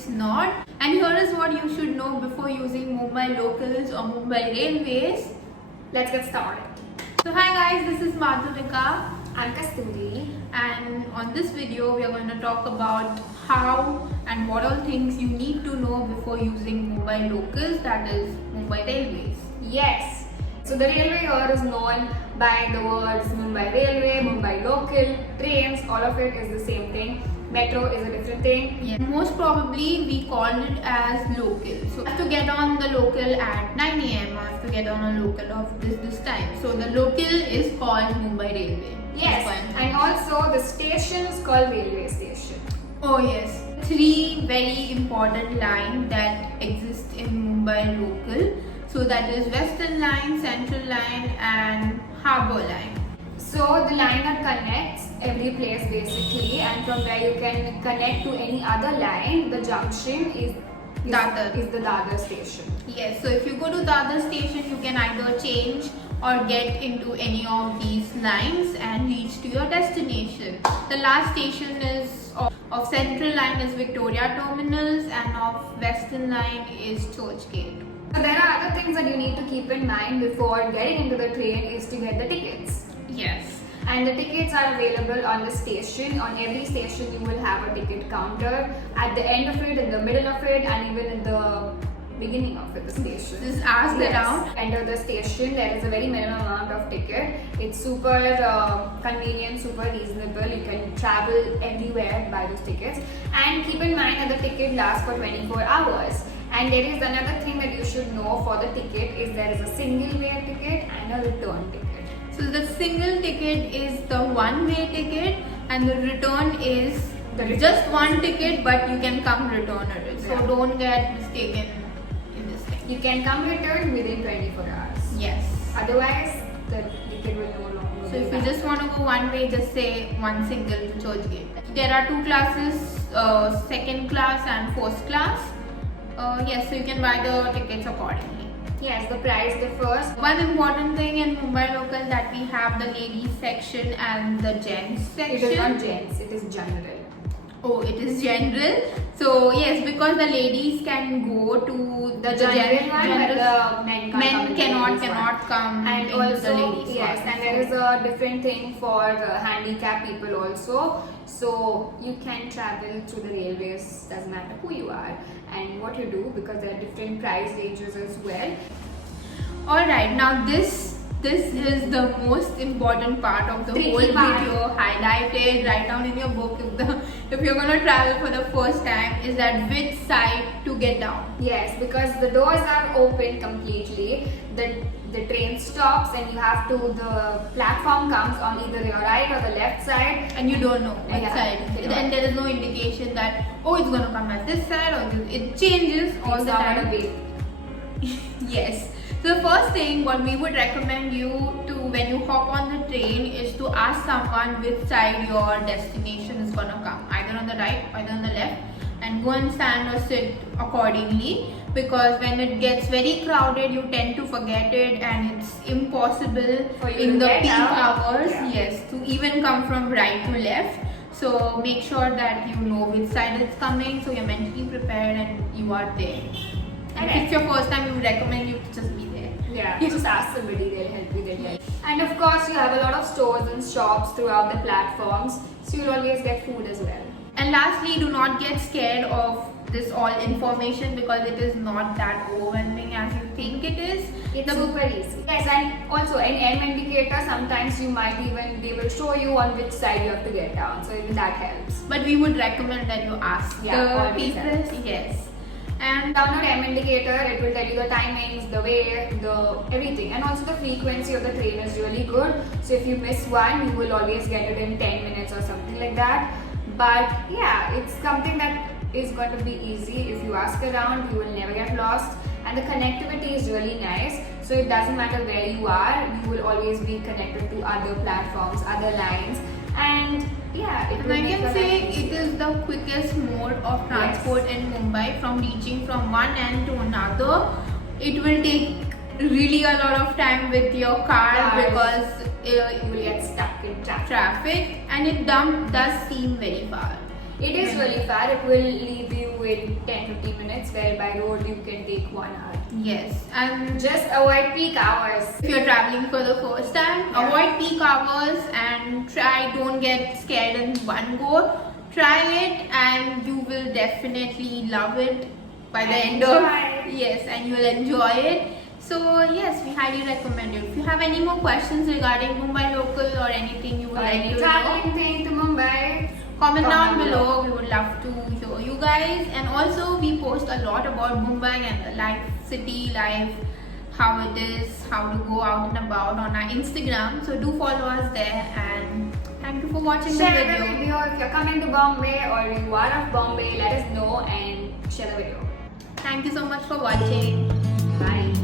it's not. And here is what you should know before using Mumbai locals or Mumbai railways. Let's get started. So hi guys, this is Madhurika. I'm Kasturi. And on this video we are going to talk about how and what all things you need to know before using Mumbai locals, that is Mumbai railways. Yes. So the railway here is known by the words Mumbai Railway, Mumbai Local, trains, all of it is the same thing. Metro is a different thing. Yeah. Most probably we call it as local. So I have to get on the local at 9 am. I have to get on a local of this time. So the local is called Mumbai Railway. Yes. And also the station is called railway station. Oh yes. 3 very important lines that exist in Mumbai local. So that is Western Line, Central Line and Harbour Line. So the line that connects every place basically, and from where you can connect to any other line, the junction is the Dadar station. Yes, so if you go to Dadar station, you can either change or get into any of these lines and reach to your destination. The last station is of Central Line is Victoria Terminals and of Western Line is Churchgate. So there are other things that you need to keep in mind before getting into the train is to get the tickets. Yes. And the tickets are available on the station. On every station you will have a ticket counter. At the end of it, in the middle of it, and even in the beginning of it, the station. Just ask around. Enter the station, there is a very minimum amount of ticket. It's super convenient, super reasonable. You can travel everywhere by those tickets. And keep in mind that the ticket lasts for 24 hours. And there is another thing that you should know for the ticket is there is a single way ticket and a return ticket. So the single ticket is the one-way ticket and the return is just one ticket, but you can come return it. So don't get mistaken in this thing. You can come return within 24 hours. Yes. Otherwise, the ticket will no longer So be if you valid. just want to go one way, just say one single to Churchgate. There are 2 classes, second class and first class. Yes, so you can buy the tickets accordingly. Yes, the price differs. One important thing in Mumbai local that we have the ladies section and the gents section. It is not gents, it is general. Oh, it is general. So yes, because the ladies can go to The general one, but the men can't come in the cannot ladies one. come And into also, the ladies yes, one. and there is a different thing for handicapped people also. So you can travel through the railways, doesn't matter who you are and what you do, because there are different price ranges as well. Alright, now this is the most important part of the Tricky whole part. video. Highlighted, write down in your book if you're gonna travel for the first time, is that which side to get down. Yes, because the doors are open completely. The train stops and you have to, the platform comes on either your right or the left side. And you don't know which Yeah, side. you don't. And there is no indication that, oh, it's gonna come at this side or this. It changes all It's the not time. gonna be. Yes. So the first thing what we would recommend you to when you hop on the train is to ask someone which side your destination is gonna come, either on the right, either on the left, and go and stand or sit accordingly, because when it gets very crowded you tend to forget it and it's impossible For you in to the get peak out. hours, Yeah. yes, to even come from right to left. So make sure that you know which side it's coming, so you're mentally prepared and you are there. And if it's your first time, we would recommend you to just be there. Yeah, just ask somebody, they'll help you, they'll help. And of course, you have a lot of stores and shops throughout the platforms, so you'll always get food as well. And lastly, do not get scared of this all information, because it is not that overwhelming as you think it is. It's super easy. Yes, and also an M indicator, sometimes you might even, they will show you on which side you have to get down, so even that helps. But we would recommend that you ask Yeah, the always people. helps. Yes. And Download M indicator, it will tell you the timings, the way, the everything, and also the frequency of the train is really good. So if you miss one, you will always get it in 10 minutes or something like that. But yeah, it's something that is going to be easy. If you ask around, you will never get lost, and the connectivity is really nice. So it doesn't matter where you are, you will always be connected to other platforms, other lines, and yeah, it And will I make can your say life it easier. is the quickest mode of transport in Mumbai, from reaching from one end to another. It will take really a lot of time with your car Cars. because You will get stuck in traffic. traffic, and it does seem very far. It is really far. It will leave you in 10-15 minutes, where by road you can take 1 hour. Yes, and Just avoid peak hours. if you're traveling for the first time, Yeah. avoid peak hours and don't get scared in one go. Try it and you will definitely love it by the end of yes, and you will enjoy it. So yes, we highly recommend it. If you have any more questions regarding Mumbai local or anything you would like Any to know, traveling thing to Mumbai, comment down Comment below. We would love to hear you guys. And also we post a lot about Mumbai and the life, city life, how it is, how to go out and about on our Instagram. So do follow us there, and thank you for watching share the the video. video. If you're coming to Bombay or you are of Bombay, let us know and share the video. Thank you so much for watching. Bye.